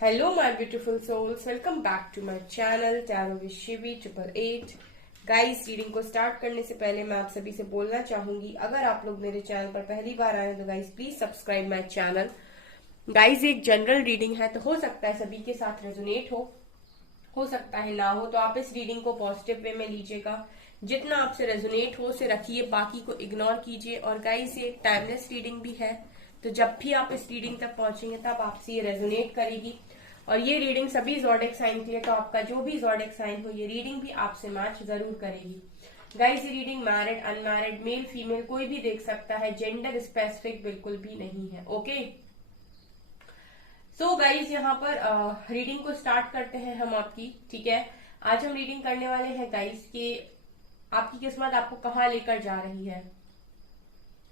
Hello my beautiful souls, welcome back to my channel Tarot with Shivi 888। Guys, reading को start करने से पहले मैं आप सभी से बोलना चाहूंगी, अगर आप लोग मेरे चैनल पर पहली बार आए तो guys please subscribe my channel. Guys, एक जनरल रीडिंग है तो हो सकता है सभी के साथ रेजोनेट हो सकता है ना हो, तो आप इस रीडिंग को पॉजिटिव वे में लीजिएगा। जितना आपसे रेजोनेट हो उसे रखिए, बाकी को इग्नोर कीजिए। और गाइस, ये टाइमलेस रीडिंग भी है, तो जब भी आप इस रीडिंग तक पहुंचेंगे तब आपसे ये रेजोनेट करेगी। और ये रीडिंग सभी ज़ोडिएक साइन के लिए, तो आपका जो भी ज़ोडिएक साइन हो ये रीडिंग भी आपसे मैच जरूर करेगी। गाइस, ये reading married unmarried male female कोई भी देख सकता है, जेंडर स्पेसिफिक बिल्कुल भी नहीं है। ओके, सो गाइस, यहाँ पर रीडिंग को स्टार्ट करते हैं हम आपकी। ठीक है, आज हम रीडिंग करने वाले हैं गाइस कि आपकी किस्मत आपको कहाँ लेकर जा रही है।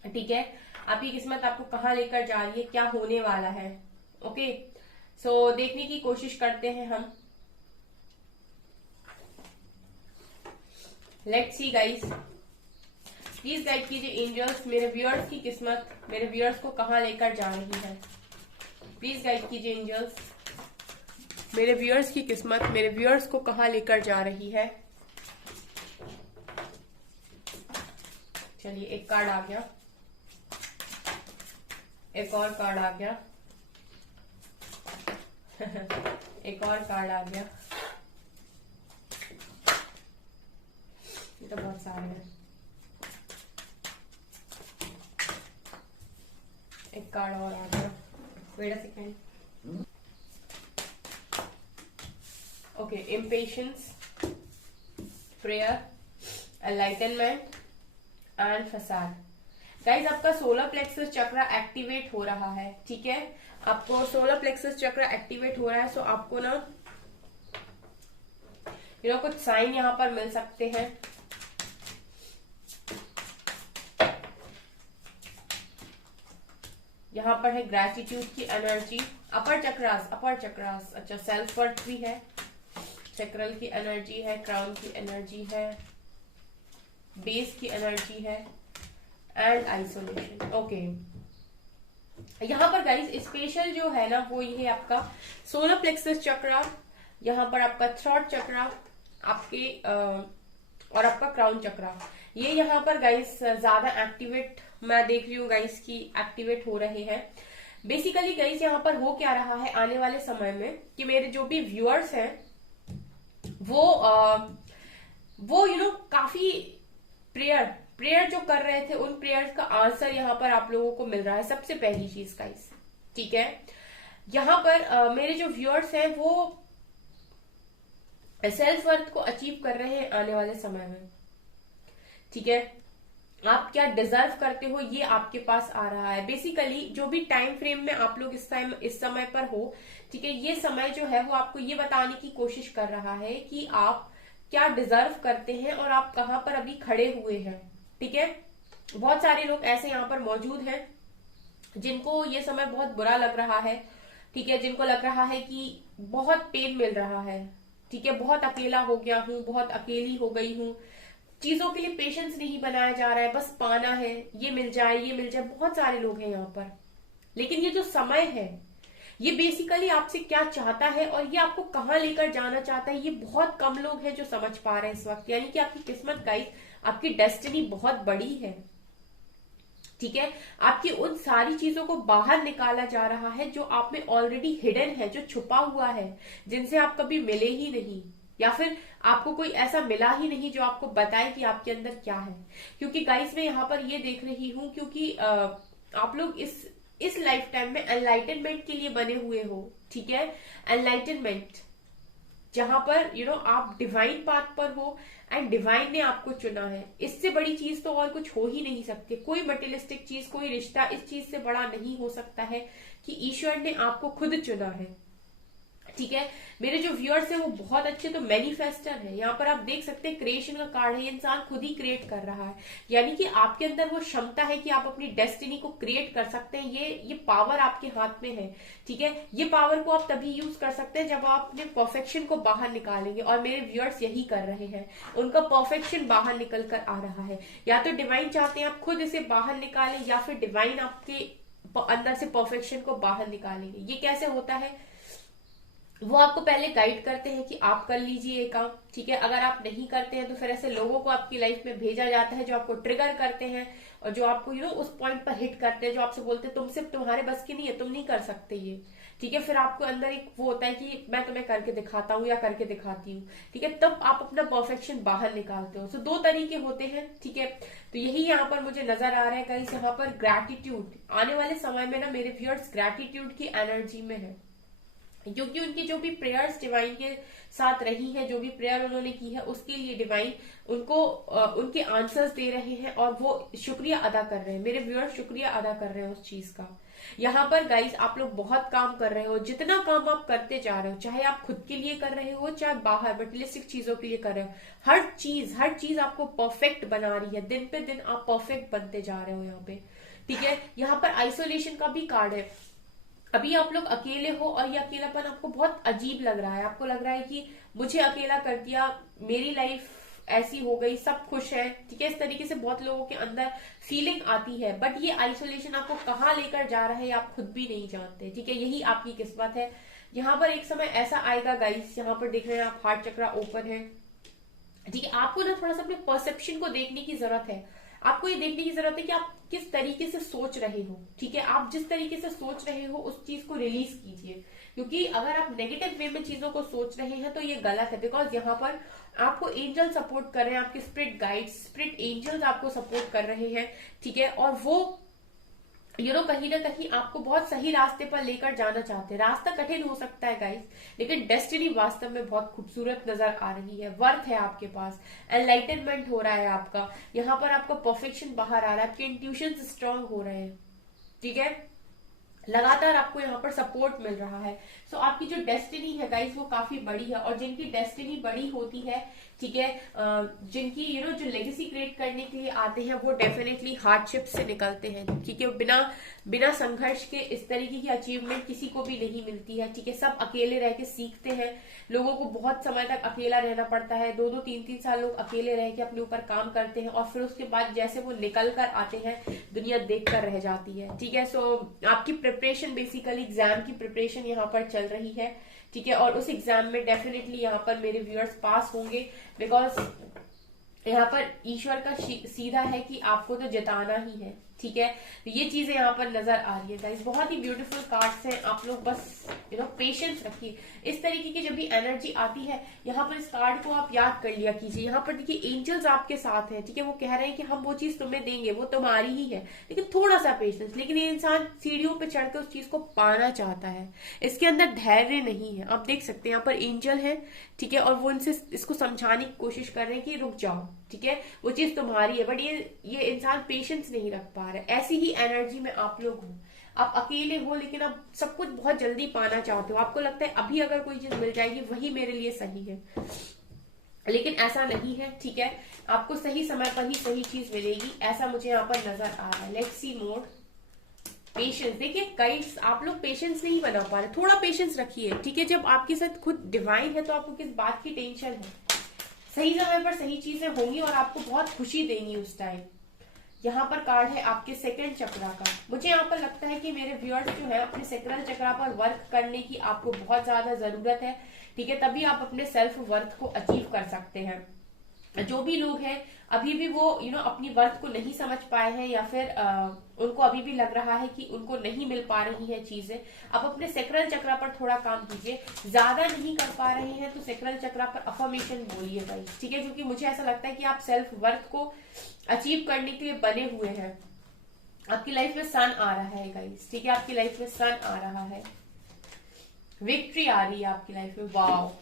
ठीक है, आपकी किस्मत आपको कहाँ लेकर जा रही है, क्या होने वाला है। ओके, सो देखने की कोशिश करते हैं हम। Let's see guys, please guide कीजिए एंजल्स, मेरे व्यूअर्स की किस्मत मेरे व्यूअर्स को कहाँ लेकर जा रही है। प्लीज गाइड कीजिए एंजल्स, मेरे व्यूअर्स की किस्मत मेरे व्यूअर्स को कहाँ लेकर जा रही है। चलिए, एक कार्ड आ गया, एक और कार्ड आ गया एक और कार्ड आ गया। ये तो बहुत सारे हैं। एक कार्ड और आ गया, wait a second. Okay, impatience, prayer, enlightenment and फसाद। गाइज, आपका सोलर प्लेक्सस चक्र एक्टिवेट हो रहा है। ठीक है, आपको सोलर प्लेक्सस चक्र एक्टिवेट हो रहा है, सो आपको ना कुछ साइन यहाँ पर मिल सकते हैं। यहाँ पर है ग्रेटिट्यूड की एनर्जी, अपर चक्रास। अच्छा, सेल्फ वर्थ भी है, चक्रल की एनर्जी है, क्राउन की एनर्जी है, बेस की एनर्जी है एंड आइसोलेशन। ओके, यहाँ पर गाइस स्पेशल जो है ना वो ये है आपका सोलर प्लेक्सस चक्र, यहाँ पर आपका थ्रॉट चक्र आपके और आपका क्राउन चक्र, ये यहाँ पर गाइस ज्यादा एक्टिवेट मैं देख रही हूँ गाइस की एक्टिवेट हो रहे हैं। बेसिकली गाइस, यहाँ पर हो क्या रहा है आने वाले समय में कि मेरे जो भी व्यूअर्स हैं वो काफी प्रेयर जो कर रहे थे, उन प्रेयर्स का आंसर यहाँ पर आप लोगों को मिल रहा है। सबसे पहली चीज गाइस, ठीक है, यहाँ पर मेरे जो व्यूअर्स हैं वो सेल्फ वर्थ को अचीव कर रहे हैं आने वाले समय में। ठीक है, आप क्या डिजर्व करते हो ये आपके पास आ रहा है। बेसिकली जो भी टाइम फ्रेम में आप लोग इस समय पर हो, ठीक है, ये समय जो है वो आपको ये बताने की कोशिश कर रहा है कि आप क्या डिजर्व करते हैं और आप कहाँ पर अभी खड़े हुए हैं। ठीक है, बहुत सारे लोग ऐसे यहाँ पर मौजूद हैं जिनको ये समय बहुत बुरा लग रहा है। ठीक है, जिनको लग रहा है कि बहुत पेन मिल रहा है। ठीक है, बहुत अकेला हो गया हूँ, बहुत अकेली हो गई हूँ, चीजों के लिए पेशेंस नहीं बनाया जा रहा है, बस पाना है, ये मिल जाए ये मिल जाए। बहुत सारे लोग हैं यहाँ पर, लेकिन ये जो समय है ये बेसिकली आपसे क्या चाहता है और ये आपको कहाँ लेकर जाना चाहता है, ये बहुत कम लोग हैं जो समझ पा रहे हैं इस वक्त। यानी कि आपकी किस्मत गाइस, आपकी डेस्टिनी बहुत बड़ी है। ठीक है, आपकी उन सारी चीजों को बाहर निकाला जा रहा है जो आप में ऑलरेडी हिडन है, जो छुपा हुआ है, जिनसे आप कभी मिले ही नहीं, या फिर आपको कोई ऐसा मिला ही नहीं जो आपको बताए कि आपके अंदर क्या है। क्योंकि गाइस, मैं यहाँ पर ये देख रही हूँ क्योंकि आप लोग इस लाइफ टाइम में एनलाइटनमेंट के लिए बने हुए हो। ठीक है, एनलाइटनमेंट जहां पर आप डिवाइन पाथ पर हो एंड डिवाइन ने आपको चुना है। इससे बड़ी चीज तो और कुछ हो ही नहीं सकती। कोई मटेरियलिस्टिक चीज, कोई रिश्ता इस चीज से बड़ा नहीं हो सकता है कि ईश्वर ने आपको खुद चुना है। ठीक है, मेरे जो व्यूअर्स हैं वो बहुत अच्छे तो मैनिफेस्टर है। यहाँ पर आप देख सकते हैं क्रिएशन का कार्ड है, इंसान खुद ही क्रिएट कर रहा है। यानी कि आपके अंदर वो क्षमता है कि आप अपनी डेस्टिनी को क्रिएट कर सकते हैं। ये पावर आपके हाथ में है। ठीक है, ये पावर को आप तभी यूज कर सकते हैं जब आप अपने परफेक्शन को बाहर निकालेंगे, और मेरे व्यूअर्स यही कर रहे हैं। उनका परफेक्शन बाहर निकल कर आ रहा है। या तो डिवाइन चाहते हैं आप खुद इसे बाहर निकालें, या फिर डिवाइन आपके अंदर से परफेक्शन को बाहर निकालेंगे। ये कैसे होता है, वो आपको पहले गाइड करते हैं कि आप कर लीजिए ये काम, ठीक है। अगर आप नहीं करते हैं तो फिर ऐसे लोगों को आपकी लाइफ में भेजा जाता है जो आपको ट्रिगर करते हैं और जो आपको उस पॉइंट पर हिट करते हैं, जो आपसे बोलते हैं तुम सिर्फ तुम्हारे बस की नहीं है, तुम नहीं कर सकते ये, ठीक है। फिर आपको अंदर एक वो होता है कि मैं तुम्हें करके दिखाता हूँ या करके दिखाती हूँ, ठीक है। तब आप अपना परफेक्शन बाहर निकालते हो। तो दो तरीके होते हैं, ठीक है। तो यही यहाँ पर मुझे नजर आ रहा है गाइस, यहाँ पर ग्रैटिट्यूड आने वाले समय में ना मेरे व्यूअर्स ग्रैटिट्यूड की एनर्जी में है, क्योंकि उनकी जो भी प्रेयर्स डिवाइन के साथ रही है, जो भी प्रेयर उन्होंने की है उसके लिए डिवाइन उनको उनके आंसर्स दे रहे हैं और वो शुक्रिया अदा कर रहे हैं। मेरे व्यूअर्स शुक्रिया अदा कर रहे हैं उस चीज का। यहाँ पर गाइस आप लोग बहुत काम कर रहे हो, जितना काम आप करते जा रहे हो, चाहे आप खुद के लिए कर रहे हो चाहे बाहर मटेरियलिस्टिक चीजों के लिए कर रहे हो, हर चीज आपको परफेक्ट बना रही है। दिन पे दिन आप परफेक्ट बनते जा रहे हो यहाँ पे, ठीक है। यहाँ पर आइसोलेशन का भी कार्ड है। अभी आप लोग अकेले हो और ये अकेलापन आपको बहुत अजीब लग रहा है, आपको लग रहा है कि मुझे अकेला कर दिया, मेरी लाइफ ऐसी हो गई, सब खुश है, ठीक है। इस तरीके से बहुत लोगों के अंदर फीलिंग आती है, बट ये आइसोलेशन आपको कहाँ लेकर जा रहा है आप खुद भी नहीं जानते, ठीक है। यही आपकी किस्मत है। यहाँ पर एक समय ऐसा आएगा गाइस, यहाँ पर देख रहे हैं आप हार्ट चक्रा ओपन है, ठीक है। आपको ना थोड़ा सा अपने परसेप्शन को देखने की जरूरत है। आपको ये देखने की जरूरत है कि आप किस तरीके से सोच रहे हो, ठीक है। आप जिस तरीके से सोच रहे हो उस चीज को रिलीज कीजिए, क्योंकि अगर आप नेगेटिव वे में चीजों को सोच रहे हैं तो ये गलत है। बिकॉज यहाँ पर आपको एंजल सपोर्ट कर रहे हैं, आपके स्पिरिट गाइड्स, स्पिरिट एंजल्स आपको सपोर्ट कर रहे हैं, ठीक है। और वो कहीं ना कहीं आपको बहुत सही रास्ते पर लेकर जाना चाहते हैं। रास्ता कठिन हो सकता है गाइस, लेकिन डेस्टिनी वास्तव में बहुत खूबसूरत नजर आ रही है। वर्थ है आपके पास, एनलाइटनमेंट हो रहा है आपका, यहाँ पर आपका परफेक्शन बाहर आ रहा है, आपके इंट्यूशन स्ट्रांग हो रहे हैं, ठीक है। लगातार आपको यहाँ पर सपोर्ट मिल रहा है। सो आपकी जो डेस्टिनी है गाइस वो काफी बड़ी है, और जिनकी डेस्टिनी बड़ी होती है, ठीक है, जिनकी जो लेगेसी क्रिएट करने के लिए आते हैं वो डेफिनेटली हार्डशिप से निकलते हैं, ठीक है। बिना बिना संघर्ष के इस तरीके की अचीवमेंट किसी को भी नहीं मिलती है, ठीक है। सब अकेले रह के सीखते हैं, लोगों को बहुत समय तक अकेला रहना पड़ता है, 2-2 3-3 साल लोग अकेले रह के अपने ऊपर काम करते हैं, और फिर उसके बाद जैसे वो निकल कर आते हैं दुनिया देख कर रह जाती है, ठीक है। सो आपकी प्रिपरेशन बेसिकली एग्जाम की प्रिपरेशन यहाँ पर चल रही है, ठीक है। और उस एग्जाम में डेफिनेटली यहाँ पर मेरे व्यूअर्स पास होंगे, बिकॉज यहाँ पर ईश्वर का सीधा है कि आपको तो जिताना ही है, ठीक है। तो ये चीजें यहाँ पर नजर आ रही है गाइस, बहुत ही ब्यूटीफुल कार्ड्स हैं। आप लोग बस पेशेंस रखिए। इस तरीके की जब भी एनर्जी आती है यहाँ पर इस कार्ड को आप याद कर लिया कीजिए। यहाँ पर देखिए एंजल्स आपके साथ हैं, ठीक है। वो कह रहे हैं कि हम वो चीज तुम्हें देंगे, वो तुम्हारी ही है, लेकिन थोड़ा सा पेशेंस। लेकिन ये इंसान सीढ़ियों पे चढ़कर उस चीज को पाना चाहता है, इसके अंदर धैर्य नहीं है। आप देख सकते हैं यहाँ पर एंजल है, ठीक है, और वो इनसे इसको समझाने की कोशिश कर रहे हैं कि रुक जाओ, ठीक है, वो चीज तुम्हारी है। बट ये इंसान पेशेंस नहीं रख पा रहा है। ऐसी ही एनर्जी में आप लोग हो, आप अकेले हो लेकिन आप सब कुछ बहुत जल्दी पाना चाहते हो। आपको लगता है अभी अगर कोई चीज मिल जाएगी वही मेरे लिए सही है, लेकिन ऐसा नहीं है, ठीक है। आपको सही समय पर ही सही चीज मिलेगी, ऐसा मुझे यहाँ पर नजर आ रहा है। Let's see more patience. देखिए गाइस आप लोग पेशेंस नहीं बना पा रहे, थोड़ा पेशेंस रखिए, ठीक है। जब आपके साथ खुद डिवाइन है तो आपको किस बात की टेंशन है। सही समय पर सही चीजें होंगी और आपको बहुत खुशी देंगी उस टाइम। यहाँ पर कार्ड है आपके सेकंड चक्रा का। मुझे यहाँ पर लगता है कि मेरे व्यूअर्स जो है अपने सेकंड चक्रा पर वर्क करने की आपको बहुत ज्यादा जरूरत है, ठीक है। तभी आप अपने सेल्फ वर्थ को अचीव कर सकते हैं। जो भी लोग हैं अभी भी वो अपनी वर्थ को नहीं समझ पाए हैं, या फिर उनको अभी भी लग रहा है कि उनको नहीं मिल पा रही है चीजें, आप अपने सेक्रल चक्रा पर थोड़ा काम कीजिए। ज्यादा नहीं कर पा रहे हैं तो सेक्रल चक्रा पर अफर्मेशन बोलिए गाइस, ठीक है, क्योंकि मुझे ऐसा लगता है कि आप सेल्फ वर्थ को अचीव करने के लिए बने हुए हैं। आपकी लाइफ में सन आ रहा है गाइस, ठीक है, आपकी लाइफ में सन आ रहा है, विक्ट्री आ रही है आपकी लाइफ में। वाओ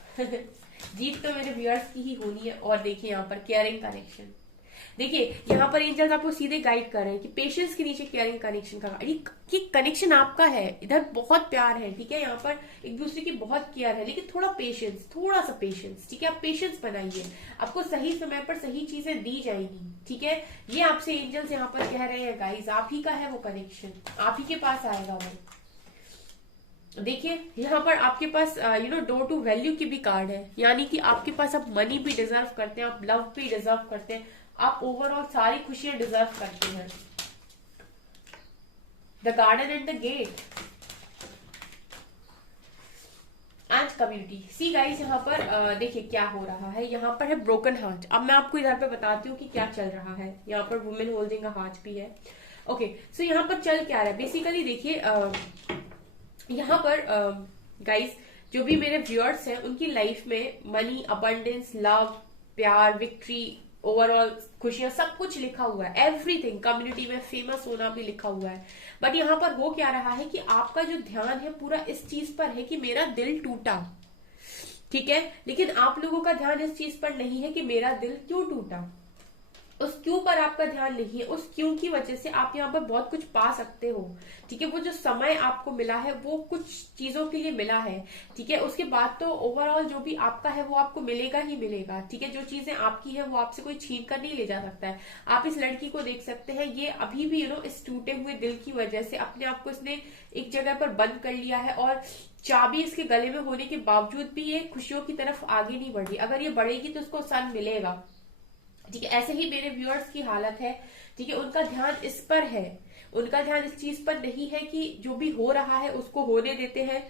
जीत तो मेरे व्यूअर्स की ही होनी है। और देखिए यहाँ पर केयरिंग कनेक्शन, देखिए यहाँ पर एंजल्स आपको सीधे गाइड कर रहे हैं कि पेशेंस के नीचे केयरिंग कनेक्शन का ये कनेक्शन आपका है, इधर बहुत प्यार है, ठीक है। यहाँ पर एक दूसरे की बहुत केयर है, लेकिन थोड़ा पेशेंस, थोड़ा सा पेशेंस, ठीक है। आप पेशेंस बनाइए, आपको सही समय पर सही चीजें दी जाएगी, ठीक है। ये आपसे एंजल्स यहाँ पर कह रहे हैं गाइज, आप ही का है वो कनेक्शन, आप ही के पास आएगा वो। देखिए यहाँ पर आपके पास डोर टू वैल्यू की भी कार्ड है, यानी कि आपके पास आप मनी भी डिजर्व करते हैं, आप लव भी डिजर्व करते हैं, आप ओवरऑल सारी खुशियां डिजर्व करते हैं। The garden and the gate, and community. See guys, यहाँ पर देखिए क्या हो रहा है। यहाँ पर है ब्रोकन हार्ट। अब मैं आपको इधर पे बताती हूँ कि क्या चल रहा है। यहाँ पर वुमेन होल्डिंग अ हार्ट भी है। ओके, सो यहाँ पर चल क्या रहा है बेसिकली, देखिए यहाँ पर गाइस जो भी मेरे व्यूअर्स हैं उनकी लाइफ में मनी, अबंडेंस, लव, प्यार, विक्ट्री, ओवरऑल खुशियां, सब कुछ लिखा हुआ है। एवरीथिंग, कम्युनिटी में फेमस होना भी लिखा हुआ है। बट यहाँ पर हो क्या रहा है कि आपका जो ध्यान है पूरा इस चीज पर है कि मेरा दिल टूटा, ठीक है, लेकिन आप लोगों का ध्यान इस चीज पर नहीं है कि मेरा दिल क्यों टूटा। उस क्यों पर आपका ध्यान नहीं है। उस क्यों की वजह से आप यहाँ पर बहुत कुछ पा सकते हो, ठीक है। वो जो समय आपको मिला है वो कुछ चीजों के लिए मिला है, ठीक है। उसके बाद तो ओवरऑल जो भी आपका है वो आपको मिलेगा ही मिलेगा, ठीक है। जो चीजें आपकी है वो आपसे कोई छीन कर नहीं ले जा सकता है। आप इस लड़की को देख सकते हैं, ये अभी भी इस टूटे हुए दिल की वजह से अपने आप को इसने एक जगह पर बंद कर लिया है, और चाबी इसके गले में होने के बावजूद भी ये खुशियों की तरफ आगे नहीं बढ़ी। अगर ये बढ़ेगी तो उसको सन मिलेगा, ठीक है। ऐसे ही मेरे व्यूअर्स की हालत है, ठीक है। उनका ध्यान इस पर है, उनका ध्यान इस चीज पर नहीं है कि जो भी हो रहा है उसको होने देते हैं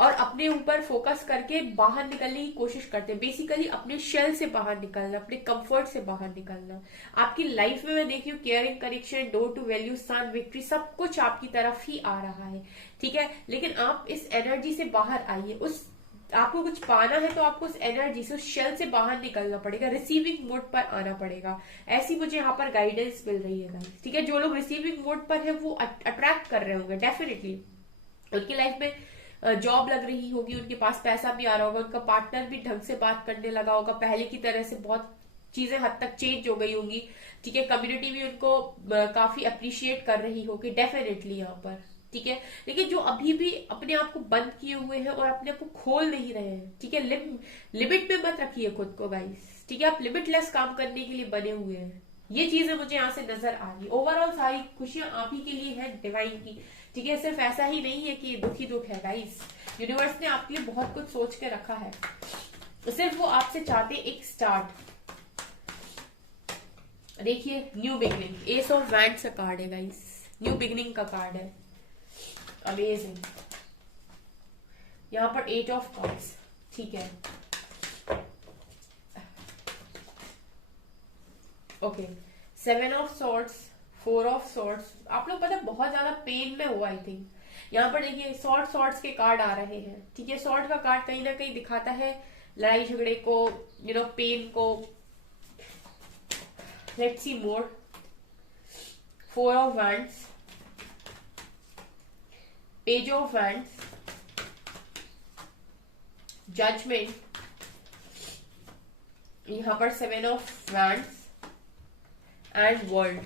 और अपने ऊपर फोकस करके बाहर निकलने की कोशिश करते हैं। बेसिकली अपने शेल से बाहर निकलना, अपने कंफर्ट से बाहर निकलना। आपकी लाइफ में मैं देखी हूँ caring, connection, door to value, sun, victory, सब कुछ आपकी तरफ ही आ रहा है, ठीक है। लेकिन आप इस एनर्जी से बाहर आइए। उस आपको कुछ पाना है तो आपको उस एनर्जी से, उस शेल से बाहर निकलना पड़ेगा, रिसीविंग मोड पर आना पड़ेगा। ऐसी मुझे यहाँ पर गाइडेंस मिल रही है गाइस, ठीक है। जो लोग रिसीविंग मोड पर है वो अट्रैक्ट कर रहे होंगे डेफिनेटली। उनकी लाइफ में जॉब लग रही होगी, उनके पास पैसा भी आ रहा होगा, उनका पार्टनर भी ढंग से बात करने लगा होगा, पहले की तरह से बहुत चीजें हद तक चेंज हो गई होंगी, ठीक है। कम्युनिटी भी उनको काफी अप्रिशिएट कर रही होगी डेफिनेटली यहाँ पर, ठीक है। लेकिन जो अभी भी अपने आप को बंद किए हुए हैं और अपने आप को खोल नहीं रहे हैं, ठीक है, लिमिट में मत रखिए खुद को गाइस, ठीक है। आप लिमिटलेस काम करने के लिए बने हुए हैं। ये चीजें मुझे यहाँ से नजर आ रही। ओवरऑल सारी खुशियां आप ही के लिए है, डिवाइन की, ठीक है। सिर्फ ऐसा ही नहीं है कि दुख ही दुख है गाइस। यूनिवर्स ने आपके लिए बहुत कुछ सोच के रखा है, सिर्फ वो आपसे चाहते एक स्टार्ट। देखिए new beginning, S of wands का कार्ड है गाइस, न्यू बिगनिंग का कार्ड है। अमेजिंग। यहां पर 8 ऑफ कप्स, ठीक है। Okay, 7 of swords, 4 of swords. आप लोग पता बहुत ज्यादा पेन में हो आई थिंक। यहाँ पर देखिए सॉर्ड्स के कार्ड आ रहे हैं, ठीक है। सॉर्ड का कार्ड कहीं ना कहीं दिखाता है लड़ाई झगड़े को, पेन को। Let's see more. 4 of wands, page of wands, judgment, यहां पर 7 of wands and world,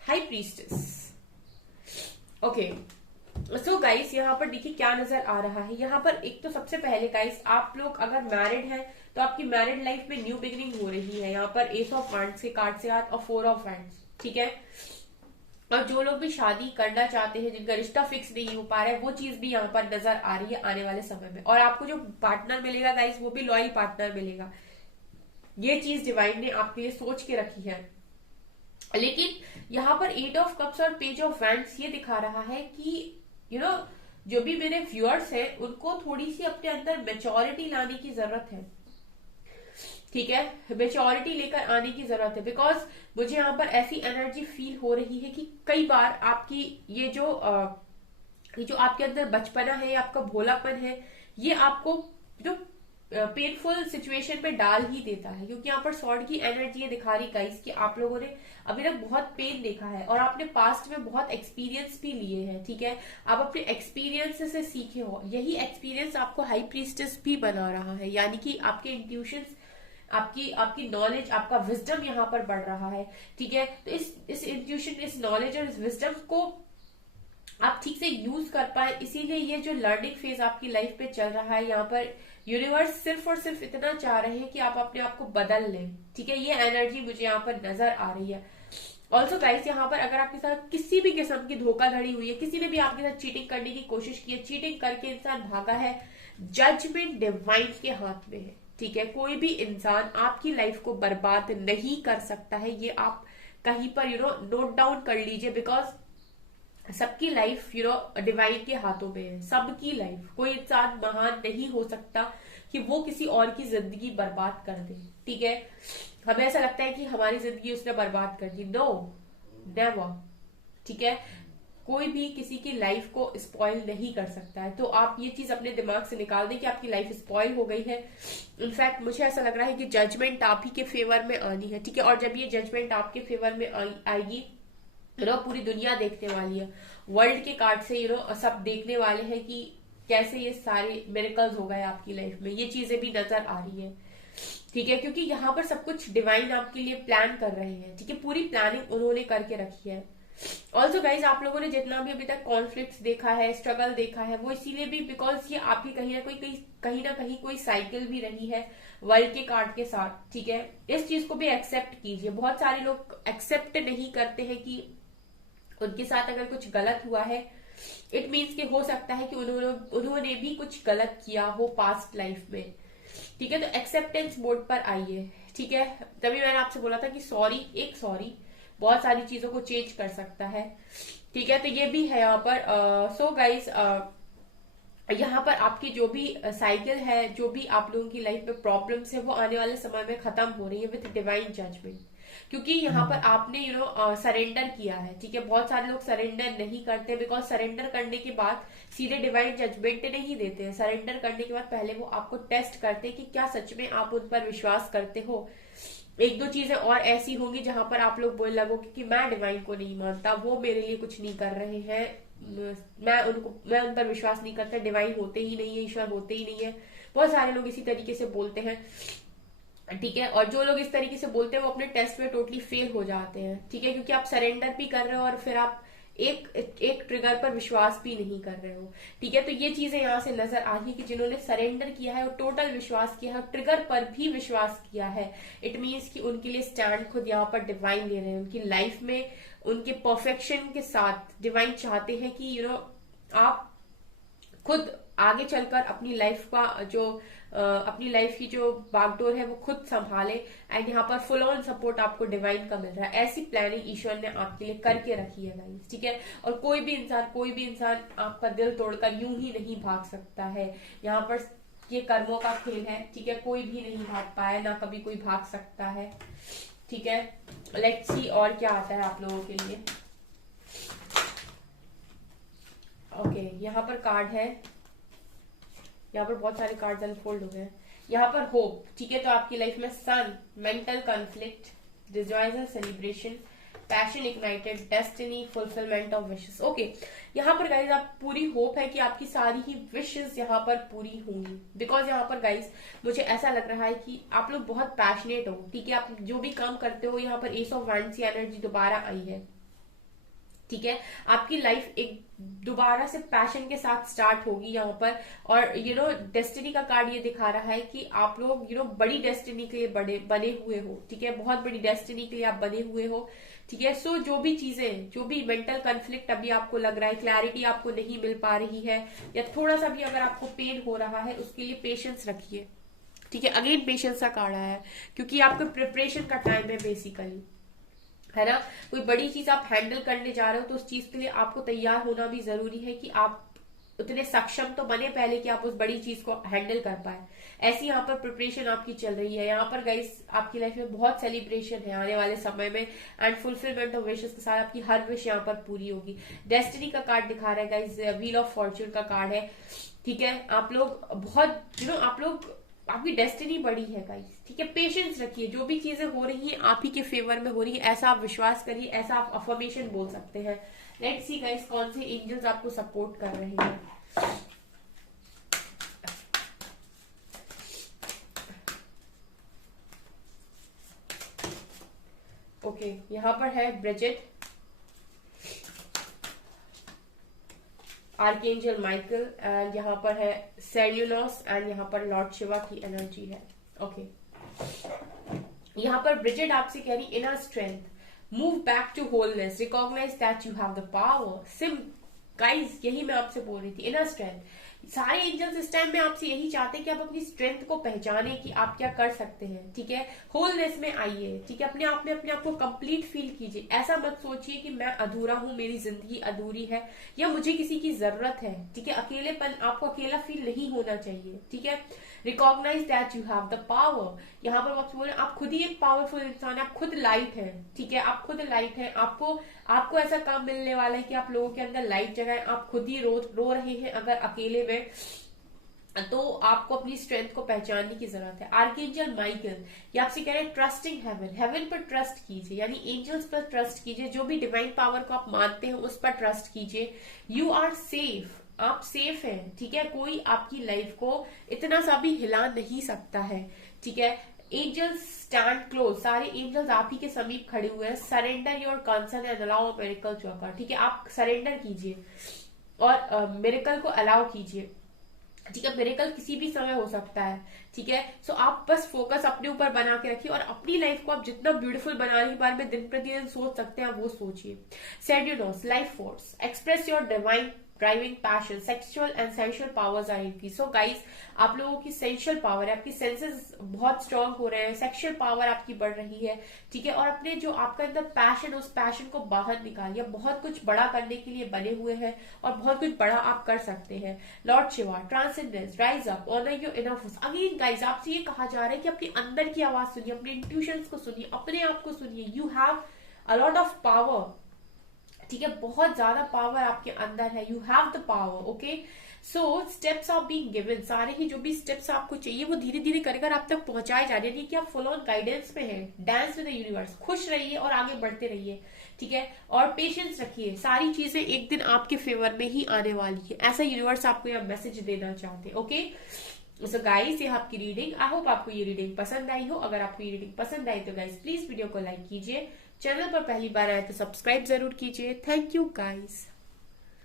high priestess. Okay, so guys यहाँ पर देखिए क्या नजर आ रहा है। यहाँ पर एक तो सबसे पहले गाइस, आप लोग अगर मैरिड हैं तो आपकी मैरिड लाइफ में न्यू बिगिनिंग हो रही है। यहाँ पर एस ऑफ वैंड्स के कार्ड से हाथ और 4 ऑफ वैंड्स, ठीक है। और जो लोग भी शादी करना चाहते हैं, जिनका रिश्ता फिक्स नहीं हो पा रहा है, वो चीज भी यहाँ पर नजर आ रही है आने वाले समय में। और आपको जो पार्टनर मिलेगा गाइस वो भी लॉयल पार्टनर मिलेगा। ये चीज डिवाइन ने आपके लिए सोच के रखी है। लेकिन यहाँ पर 8 ऑफ कप्स और पेज ऑफ वैंड्स ये दिखा रहा है कि जो भी मेरे व्यूअर्स हैं उनको थोड़ी सी अपने अंदर मेच्योरिटी लाने की जरूरत है, ठीक है। मेच्योरिटी लेकर आने की जरूरत है। बिकॉज मुझे यहाँ पर ऐसी एनर्जी फील हो रही है कि कई बार आपकी ये जो आपके अंदर बचपना है, आपका भोलापन है, ये आपको जो पेनफुल सिचुएशन पे डाल ही देता है। क्योंकि यहाँ पर सॉर्ड की एनर्जी ये दिखा रही गाइस कि आप लोगों ने अभी तक बहुत पेन देखा है और आपने पास्ट में बहुत एक्सपीरियंस भी लिए हैं, ठीक है। आप अपने एक्सपीरियंस से सीखे हो। यही एक्सपीरियंस आपको हाई प्रीस्टेस भी बना रहा है, यानी कि आपके इंट्यूशंस, आपकी नॉलेज, आपका विजडम यहाँ पर बढ़ रहा है, ठीक है। तो इस इंट्यूशन, इस नॉलेज और इस विजडम को आप ठीक से यूज कर पाए, इसीलिए ये जो लर्निंग फेज आपकी लाइफ पे चल रहा है, यहाँ पर यूनिवर्स सिर्फ और सिर्फ इतना चाह रहे हैं कि आप अपने आप को बदल लें, ठीक है। ये एनर्जी मुझे यहाँ पर नजर आ रही है। ऑल्सो गाइस, यहाँ पर अगर आपके साथ किसी भी किस्म की धोखाधड़ी हुई है, किसी ने भी आपके साथ चीटिंग करने की कोशिश की है, चीटिंग करके इंसान भागा है, जजमेंट डिवाइन के हाथ में है, ठीक है। कोई भी इंसान आपकी लाइफ को बर्बाद नहीं कर सकता है। ये आप कहीं पर नोट डाउन कर लीजिए। बिकॉज सबकी लाइफ डिवाइन के हाथों में है, सबकी लाइफ। कोई इंसान महान नहीं हो सकता कि वो किसी और की जिंदगी बर्बाद कर दे, ठीक है। हमें ऐसा लगता है कि हमारी जिंदगी उसने बर्बाद कर दी, नो, नेवर, ठीक है। कोई भी किसी की लाइफ को स्पॉइल नहीं कर सकता है, तो आप ये चीज अपने दिमाग से निकाल दें कि आपकी लाइफ स्पॉइल हो गई है। इनफैक्ट मुझे ऐसा लग रहा है कि जजमेंट आप ही के फेवर में आनी है, ठीक है। और जब ये जजमेंट आपके फेवर में आएगी, पूरी दुनिया देखने वाली है, वर्ल्ड के कार्ड से सब देखने वाले हैं कि कैसे ये सारे मिरेकल्स हो गए आपकी लाइफ में। ये चीजें भी नजर आ रही है, ठीक है, क्योंकि यहाँ पर सब कुछ डिवाइन आपके लिए प्लान कर रहे हैं, ठीक है। पूरी प्लानिंग उन्होंने करके रखी है। ऑल्सो गाइज, आप लोगों ने जितना भी अभी तक कॉन्फ्लिक्ट देखा है, स्ट्रगल देखा है, वो इसीलिए भी बिकॉज ये आपकी कहीं ना कहीं कोई साइकिल भी रही है वर्ल्ड के कार्ड के साथ, ठीक है। इस चीज को भी एक्सेप्ट कीजिए। बहुत सारे लोग एक्सेप्ट नहीं करते हैं कि उनके साथ अगर कुछ गलत हुआ है, इट मीन्स कि हो सकता है कि उन्होंने भी कुछ गलत किया हो पास्ट लाइफ में, ठीक है। तो एक्सेप्टेंस मोड पर आइए, ठीक है। तभी मैंने आपसे बोला था कि सॉरी बहुत सारी चीजों को चेंज कर सकता है, ठीक है। तो ये भी है यहाँ पर। सो गाइज, यहाँ पर आपकी जो भी साइकिल है, जो भी आप लोगों की लाइफ में प्रॉब्लम्स है, वो आने वाले समय में खत्म हो रही है विद डिवाइन जजमेंट, क्योंकि यहाँ पर आपने सरेंडर किया है, ठीक है। बहुत सारे लोग सरेंडर नहीं करते, बिकॉज सरेंडर करने के बाद सीधे डिवाइन जजमेंट नहीं देते हैं। सरेंडर करने के बाद पहले वो आपको टेस्ट करते हैं कि क्या सच में आप उन पर विश्वास करते हो। एक दो चीजें और ऐसी होंगी जहां पर आप लोग बोलने लगोगे कि मैं डिवाइन को नहीं मानता, वो मेरे लिए कुछ नहीं कर रहे हैं, मैं उन पर विश्वास नहीं करता, डिवाइन होते ही नहीं है, ईश्वर होते ही नहीं है। बहुत सारे लोग इसी तरीके से बोलते हैं, ठीक है। और जो लोग इस तरीके से बोलते हैं वो अपने टेस्ट में टोटली फेल हो जाते हैं, ठीक है, क्योंकि आप सरेंडर भी कर रहे हो और फिर आप एक ट्रिगर पर विश्वास भी नहीं कर रहे हो, ठीक है। तो ये चीजें यहाँ से नजर आ रही है कि जिन्होंने सरेंडर किया है और टोटल विश्वास किया है, ट्रिगर पर भी विश्वास किया है, इट मीन्स कि उनके लिए स्टैंड खुद यहाँ पर डिवाइन ले रहे हैं। उनकी लाइफ में उनके परफेक्शन के साथ डिवाइन चाहते हैं कि आप खुद आगे चलकर अपनी लाइफ का अपनी लाइफ की जो बागडोर है वो खुद संभाले। एंड यहाँ पर फुल ऑन सपोर्ट आपको डिवाइन का मिल रहा है। ऐसी प्लानिंग ईश्वर ने आपके लिए करके रखी है गाइस, ठीक है। और कोई भी इंसान आपका दिल तोड़कर यूं ही नहीं भाग सकता है। यहाँ पर ये कर्मों का खेल है, ठीक है। कोई भी नहीं भाग पाया, ना कभी कोई भाग सकता है, ठीक है। लेट्स सी और क्या आता है आप लोगों के लिए। ओके, यहाँ पर कार्ड है, यहाँ पर बहुत सारे कार्ड्स अनफोल्ड हो गए। यहाँ पर होप, ठीक है। तो आपकी लाइफ में sun, mental conflict, rejoicing, celebration, passion ignited, destiny, fulfilment of wishes. Okay, यहाँ पर गाइज आप पूरी होप है कि आपकी सारी ही विशेस यहाँ पर पूरी होंगी, बिकॉज यहाँ पर गाइज मुझे ऐसा लग रहा है कि आप लोग बहुत पैशनेट हो, ठीक है। आप जो भी काम करते हो, यहाँ पर एस ऑफ वैंड्स की एनर्जी दोबारा आई है, ठीक है। आपकी लाइफ एक दोबारा से पैशन के साथ स्टार्ट होगी यहाँ पर। और डेस्टिनी का कार्ड ये दिखा रहा है कि आप लोग बड़ी डेस्टिनी के लिए बने हुए हो, ठीक है। बहुत बड़ी डेस्टिनी के लिए आप बने हुए हो, ठीक है। सो जो भी चीजें, जो भी मेंटल कॉन्फ्लिक्ट अभी आपको लग रहा है, क्लैरिटी आपको नहीं मिल पा रही है, या थोड़ा सा भी अगर आपको पेन हो रहा है, उसके लिए पेशेंस रखिए, ठीक है। अगेन पेशेंस का कार्ड आया है, क्योंकि आपका प्रिपरेशन का टाइम है बेसिकली, है ना। कोई बड़ी चीज आप हैंडल करने जा रहे हो, तो उस चीज के लिए आपको तैयार होना भी जरूरी है कि आप उतने सक्षम तो बने पहले कि आप उस बड़ी चीज को हैंडल कर पाए। ऐसी यहाँ पर प्रिपरेशन आपकी चल रही है। यहाँ पर गाइस आपकी लाइफ में बहुत सेलिब्रेशन है आने वाले समय में, एंड फुलफिलमेंट ऑफ विशेस के साथ आपकी हर विश यहाँ पर पूरी होगी। डेस्टिनी का कार्ड दिखा रहा है गाइस, व्हील ऑफ फॉर्च्यून का कार्ड है, ठीक है। आप लोग बहुत आपकी डेस्टिनी बड़ी है गाइस, ठीक है। पेशेंस रखिए, जो भी चीजें हो रही हैं आप ही के फेवर में हो रही है, ऐसा आप विश्वास करिए, ऐसा आप अफर्मेशन बोल सकते हैं। लेट्स सी गाइस कौन से एंजल्स आपको सपोर्ट कर रहे हैं। ओके, यहाँ पर है ब्रिजिट, आर्कएंजल माइकल, एंड यहाँ पर है सेल्यूलोस, एंड यहाँ पर लॉर्ड शिवा की एनर्जी है। ओके, यहाँ पर ब्रिजिट आपसे कह रही inner strength, move back to wholeness, recognize that you have the power. सिम गाइज, यही मैं आपसे बोल रही थी, इनर स्ट्रेंथ। सारे एंजल्स इस टाइम में आपसे यही चाहते हैं कि आप अपनी स्ट्रेंथ को पहचाने कि आप क्या कर सकते हैं, ठीक है। होलनेस में आइए, ठीक है, अपने आप में अपने आप को कंप्लीट फील कीजिए। ऐसा मत सोचिए कि मैं अधूरा हूं, मेरी जिंदगी अधूरी है, या मुझे किसी की जरूरत है, ठीक है। अकेलेपन, आपको अकेला फील नहीं होना चाहिए, ठीक है। Recognize that you have the power. यहाँ पर वक्त बोले आप खुद ही एक पावरफुल इंसान है, आप खुद लाइट है, ठीक है, आप खुद लाइट है। आपको ऐसा काम मिलने वाला है कि आप लोगों के अंदर लाइट जगाएं। आप खुद ही रो रहे हैं अगर अकेले में, तो आपको अपनी स्ट्रेंथ को पहचानने की जरूरत है। आर्कएंजल माइकल ये आपसे कह रहे हैं ट्रस्टिंग हेवन, हेवन पर ट्रस्ट कीजिए, यानी एंजल्स पर ट्रस्ट कीजिए, जो भी डिवाइन पावर को आप मानते हैं उस पर ट्रस्ट कीजिए। यू आर सेफ, आप सेफ हैं, ठीक है। कोई आपकी लाइफ को इतना सा भी हिला नहीं सकता है, ठीक है। एंजल्स स्टैंड क्लोज, सारे एंजल्स आप ही के समीप खड़े हुए हैं। Surrender your concern and allow a miracle to occur, ठीक है। आप सरेंडर कीजिए और मिरेकल को अलाउ कीजिए, ठीक है। मिरेकल किसी भी समय हो सकता है, ठीक है। सो आप बस फोकस अपने ऊपर बना के रखिए और अपनी लाइफ को आप जितना ब्यूटीफुल बनाने के बारे में दिन प्रतिदिन सोच सकते हैं वो सोचिए। सेड्यूनोस life force, express your divine driving passion, sexual and sensual powers are increase. So guys, आप लोगों की सेंशुअल पावर है, आपकी सेंसेस बहुत स्ट्रांग हो रहे हैं, सेक्सुअल पावर आपकी बढ़ रही है, ठीक है। और अपने जो आपका अंदर पैशन, उस पैशन को बाहर निकालिए। बहुत कुछ बड़ा करने के लिए बने हुए हैं और बहुत कुछ बड़ा आप कर सकते हैं। Lord Shiva, transcendence, rise up, honour your inner force. Again guys, आपसे ये कहा जा रहा है कि अपने अंदर की आवाज सुनिए, अपने इंट्यूशंस को सुनिए, अपने आप को सुनिए। You have a lot of power, ठीक है, बहुत ज्यादा पावर आपके अंदर है। You have the power, okay. So steps of being given, सारे ही जो भी स्टेप्स आपको चाहिए वो धीरे धीरे कर कर आप तक पहुंचाए जा रहे हैं, कि आप फुल ऑन गाइडेंस में है। डांस विद द यूनिवर्स, खुश रहिए और आगे बढ़ते रहिए, ठीक है। और पेशेंस रखिए, सारी चीजें एक दिन आपके फेवर में ही आने वाली है, ऐसा यूनिवर्स आपको यह मैसेज देना चाहते हैं, ओके। सो गाइस, ये आपकी रीडिंग, आई होप आपको ये रीडिंग पसंद आई हो। अगर आपको ये रीडिंग पसंद आई तो गाइस प्लीज वीडियो को लाइक कीजिए, चैनल पर पहली बार आए तो सब्सक्राइब जरूर कीजिए। Thank you guys.